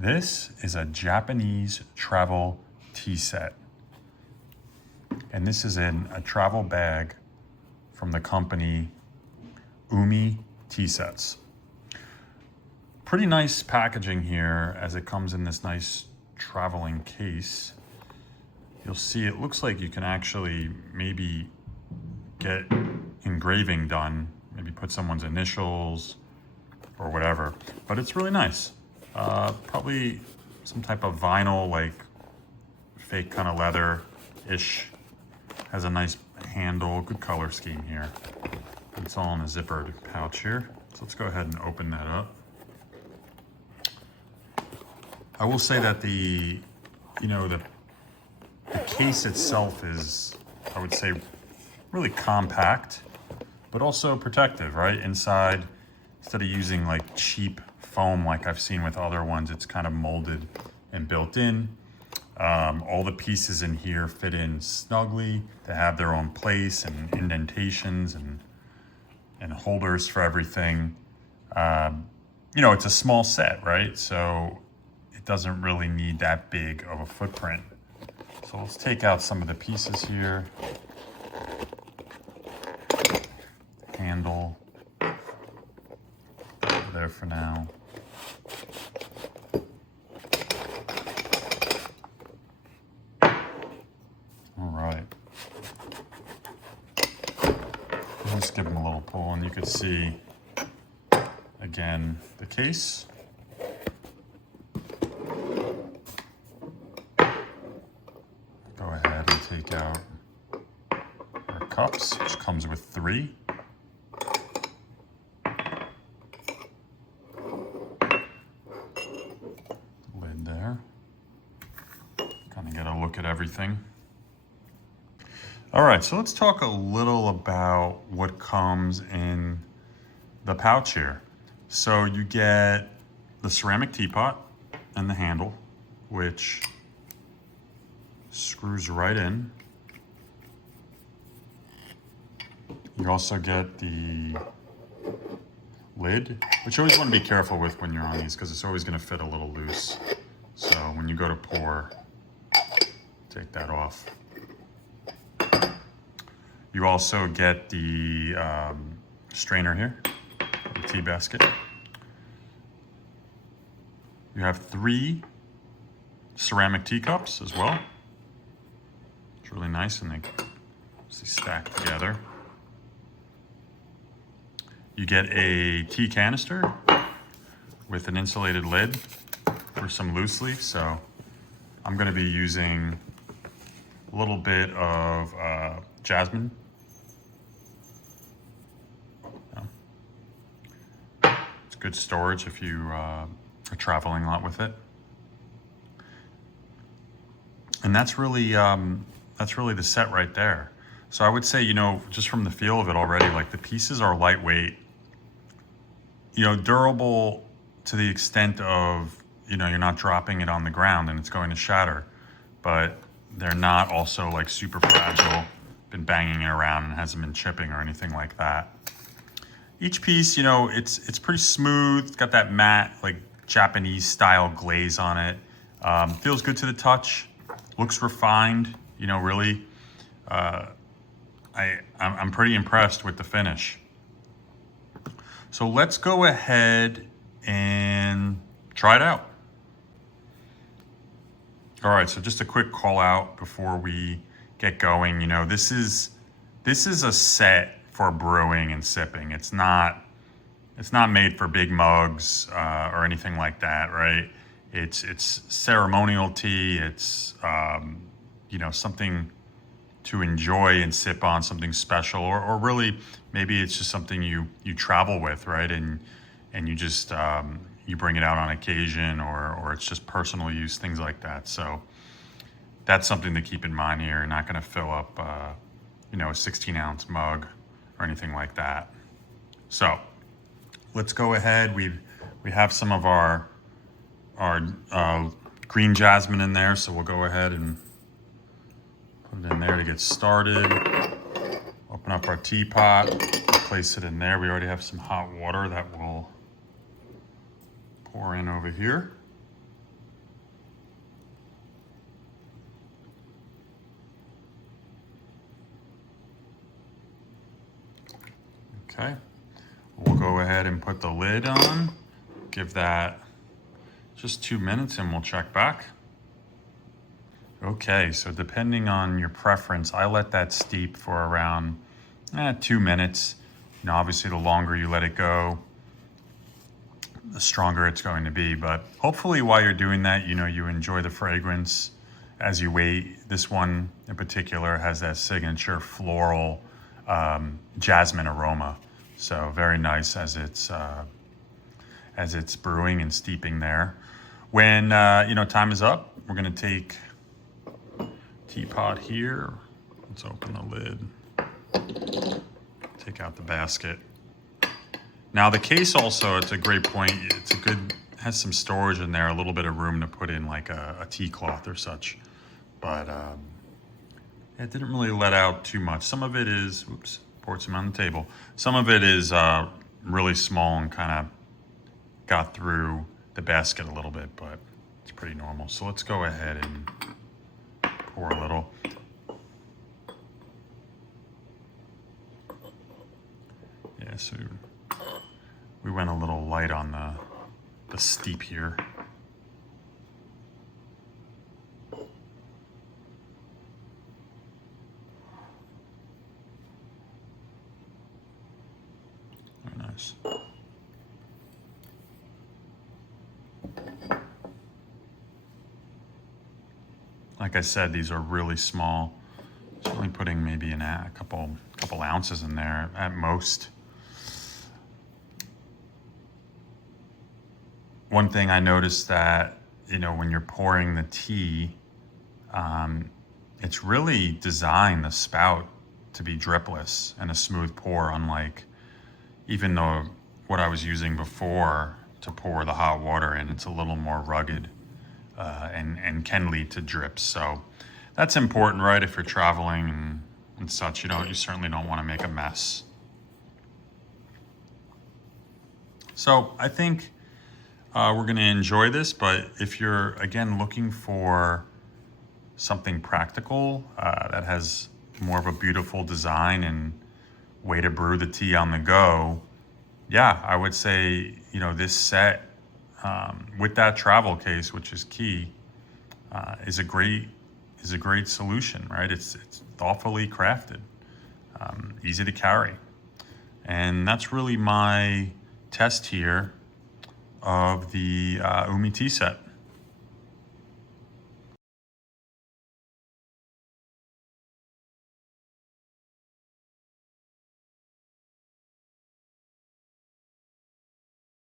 This is a Japanese travel tea set. And this is in a travel bag from the company Umiteasets. Pretty nice packaging here as it comes in this nice traveling case. You'll see it looks like you can actually maybe get engraving done, maybe put someone's initials or whatever, but it's really nice. Probably some type of vinyl, like fake kind of leather-ish. Has a nice handle, good color scheme here. It's all in a zippered pouch here. So let's go ahead and open that up. I will say that the case itself is, I would say, really compact, but also protective, right? Inside, instead of using like cheap foam like I've seen with other ones, it's kind of molded and built in. All the pieces in here fit in snugly. They have their own place and indentations and holders for everything. It's a small set, right? So it doesn't really need that big of a footprint. So let's take out some of the pieces here. Handle over there for now. All right. Let's give them a little pull, and you can see again the case. Go ahead and take out our cups, which comes with 3. Lid there. Kind of get a look at everything. All right, so let's talk a little about what comes in the pouch here. So you get the ceramic teapot and the handle, which screws right in. You also get the lid, which you always want to be careful with when you're on these because it's always going to fit a little loose. So when you go to pour, take that off. You also get the strainer here, the tea basket. You have 3 ceramic teacups as well. It's really nice and they stack together. You get a tea canister with an insulated lid for some loose leaf. So I'm going to be using a little bit of Jasmine. It's good storage if you are traveling a lot with it. And that's really the set right there. So I would say, just from the feel of it already, like the pieces are lightweight, durable to the extent of, you're not dropping it on the ground and it's going to shatter, but they're not also like super fragile, been banging it around and hasn't been chipping or anything like that. Each piece, it's pretty smooth. It's got that matte, like Japanese style glaze on it. Feels good to the touch. Looks refined, really. I'm pretty impressed with the finish. So let's go ahead and try it out. All right, so just a quick call out before we get going. This is a set for brewing and sipping. It's not made for big mugs or anything like that, right? It's ceremonial tea. It's something to enjoy and sip on, something special, or really maybe it's just something you travel with, right? And you just you bring it out on occasion, or it's just personal use, things like that. So that's something to keep in mind here. You're not going to fill up a 16-ounce mug or anything like that. So let's go ahead. We have some of our green jasmine in there, so we'll go ahead and put it in there to get started. Open up our teapot, place it in there. We already have some hot water that will pour in over here. ahead and put the lid on. Give that just 2 minutes and we'll check back. Okay, so depending on your preference, I let that steep for around 2 minutes. You know, obviously the longer you let it go, the stronger it's going to be. But hopefully while you're doing that, you know, you enjoy the fragrance as you wait. This one in particular has that signature floral jasmine aroma. So very nice as it's brewing and steeping there. When you know, time is up, we're gonna take teapot here. Let's open the lid. Take out the basket. Now the case also, it's a great point. It's a good, has some storage in there, a little bit of room to put in like a tea cloth or such. But it didn't really let out too much. Some of it is, oops, poured some on the table. Some of it is really small and kind of got through the basket a little bit, but it's pretty normal. So let's go ahead and pour a little. Yeah, so we went a little light on the steep here. Very nice. Like I said, these are really small. It's only putting maybe a couple ounces in there at most. One thing I noticed that, you know, when you're pouring the tea, it's really designed, the spout, to be dripless and a smooth pour, unlike even though what I was using before to pour the hot water in, it's a little more rugged and can lead to drips. So that's important, right? If you're traveling and such, you certainly don't want to make a mess. So I think we're going to enjoy this, but if you're, again, looking for something practical that has more of a beautiful design and way to brew the tea on the go, yeah, I would say, you know, this set with that travel case, which is key, is a great solution, right? It's thoughtfully crafted, easy to carry, and that's really my test here of the Umiteaset.